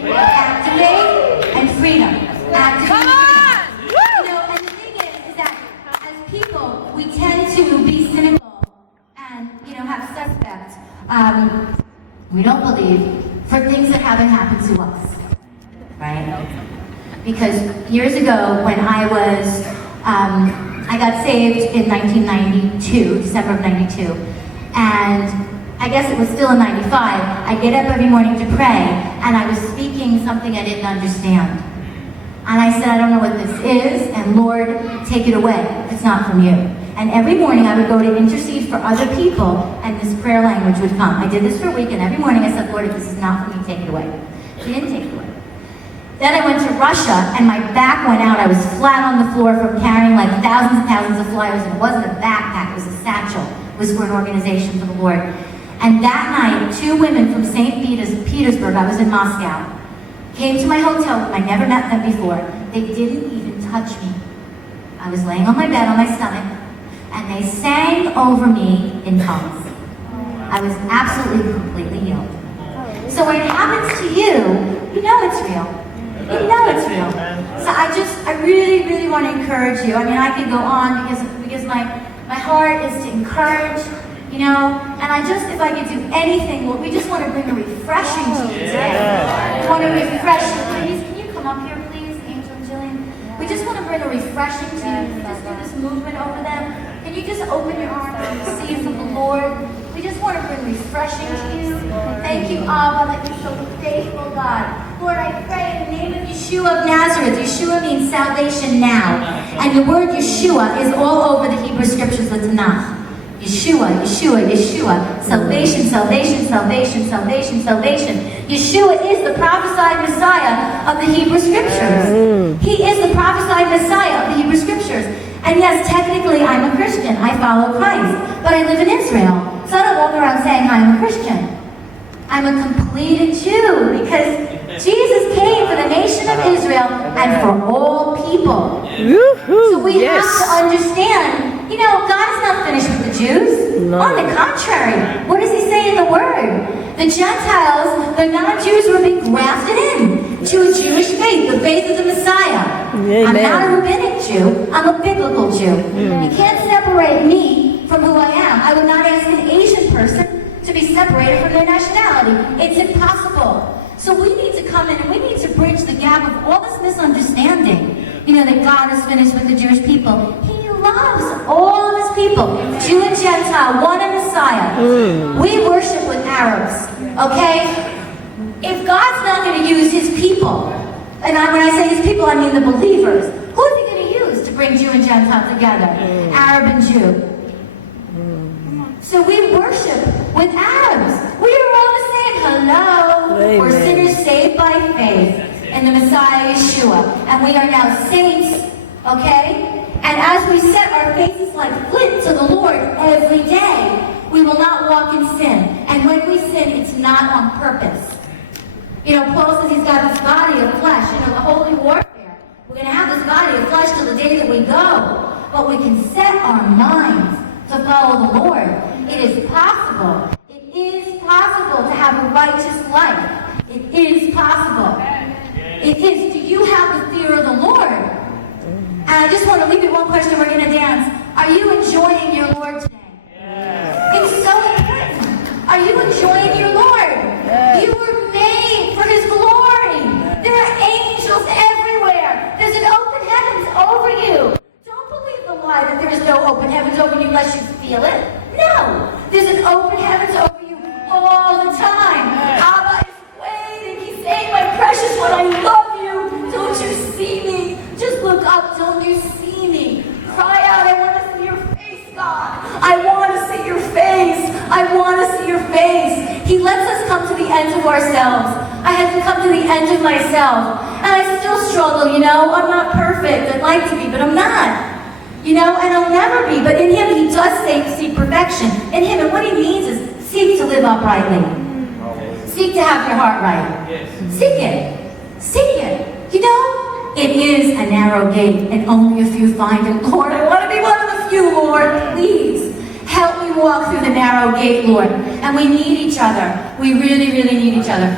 Activate and freedom. Activate and freedom. You know, and the thing is that as people, we tend to be cynical and, have suspect. We don't believe for things that haven't happened to us, right? Because years ago, when I got saved in 1992, December of 92, and I guess it was still in 95, I get up every morning to pray, and I was speaking something I didn't understand. And I said, I don't know what this is, and Lord, take it away if it's not from you. And every morning I would go to intercede for other people, and this prayer language would come. I did this for a week, and every morning I said, Lord, if this is not for me, take it away. He didn't take it away. Then I went to Russia, and my back went out. I was flat on the floor from carrying like thousands and thousands of flyers. It wasn't a backpack, it was a satchel. It was for an organization for the Lord. And that night, 2 women from St. Petersburg, I was in Moscow, came to my hotel room. I never met them before. They didn't even touch me. I was laying on my bed on my stomach, and they sang over me in tongues. I was absolutely, completely healed. So when it happens to you, you know it's real. You know it's real. So I really, really want to encourage you. I mean, I could go on because my heart is to encourage, and if I could do anything, we just want to bring a refreshing to you today. We want to refresh you. Please, can you come up here, please, Angel and Jillian? We just want to bring a refreshing to you. Can you just do this movement over them? Can you just open your arms and receive from the Lord? We just want to bring refreshing to you. Thank you, Abba, that you're so faithful, God. Lord, I pray in the name of Yeshua of Nazareth. Yeshua means salvation now. And the word Yeshua is all over the Hebrew scriptures, the Tanakh. Yeshua, Yeshua, Yeshua. Salvation, salvation, salvation, salvation, salvation. Yeshua is the prophesied Messiah of the Hebrew scriptures. He is the prophesied Messiah of the Hebrew scriptures. And yes, technically I'm a Christian. I follow Christ. But I live in Israel. So I don't walk around saying I'm a Christian. I'm a completed Jew because Jesus came for the nation of Israel and for all people. So we have to understand, God is not finished with the Jews. No. On the contrary, what does he say in the Word? The Gentiles, the non-Jews, were being grafted in to a Jewish faith, the faith of the Messiah. Amen. I'm not a rabbinic Jew, I'm a biblical Jew. You can't separate me from who I am. I would not ask an Asian person to be separated from their nationality. It's impossible. So we need to come in and we need to bridge the gap of all this misunderstanding. That God is finished with the Jewish people. He loves all of his people, Jew and Gentile, one and Messiah. We worship with Arabs, okay? If God's not going to use his people, and when I say his people, I mean the believers, who is he going to use to bring Jew and Gentile together? Arab and Jew. So we worship with Arabs. We are all the same. Hello. Amen. We're sinners saved by faith in the Messiah Yeshua. And we are now saints, okay? And as we set our faces like flint to the Lord every day, we will not walk in sin. And when we sin, it's not on purpose. Paul says he's got this body of flesh, the holy warfare. We're going to have this body of flesh till the day that we go. But we can set our minds to follow the Lord. It is possible. It is possible to have a righteous life. It is possible. It is. Do you have the fear of the Lord? And I just want to leave you one question. We're going to dance. Are you enjoying your Lord today? It's so important. Are you enjoying your Lord? You were made for his glory. There are angels everywhere. There's an open heavens over you. Don't believe the lie that there is no open heavens over you unless you feel it. No. There's an open heavens over you all the time. Abba is waiting. He's saying, my precious one, I love you. Don't you see me? Just look up. Don't you see me? Cry out. I want to see your face, God. I want to see your face. I want to see your face. He lets us come to the end of ourselves. I had to come to the end of myself. And I still struggle, I'm not perfect. I'd like to be, but I'm not. And I'll never be. But in him, he does seek perfection. In him, and what he means is seek to live uprightly. Seek to have your heart right. Seek it. Seek it. It is a narrow gate, and only a few find it. Lord, I want to be one of the few, Lord. Please help me walk through the narrow gate, Lord. And we need each other. We really, really need each other.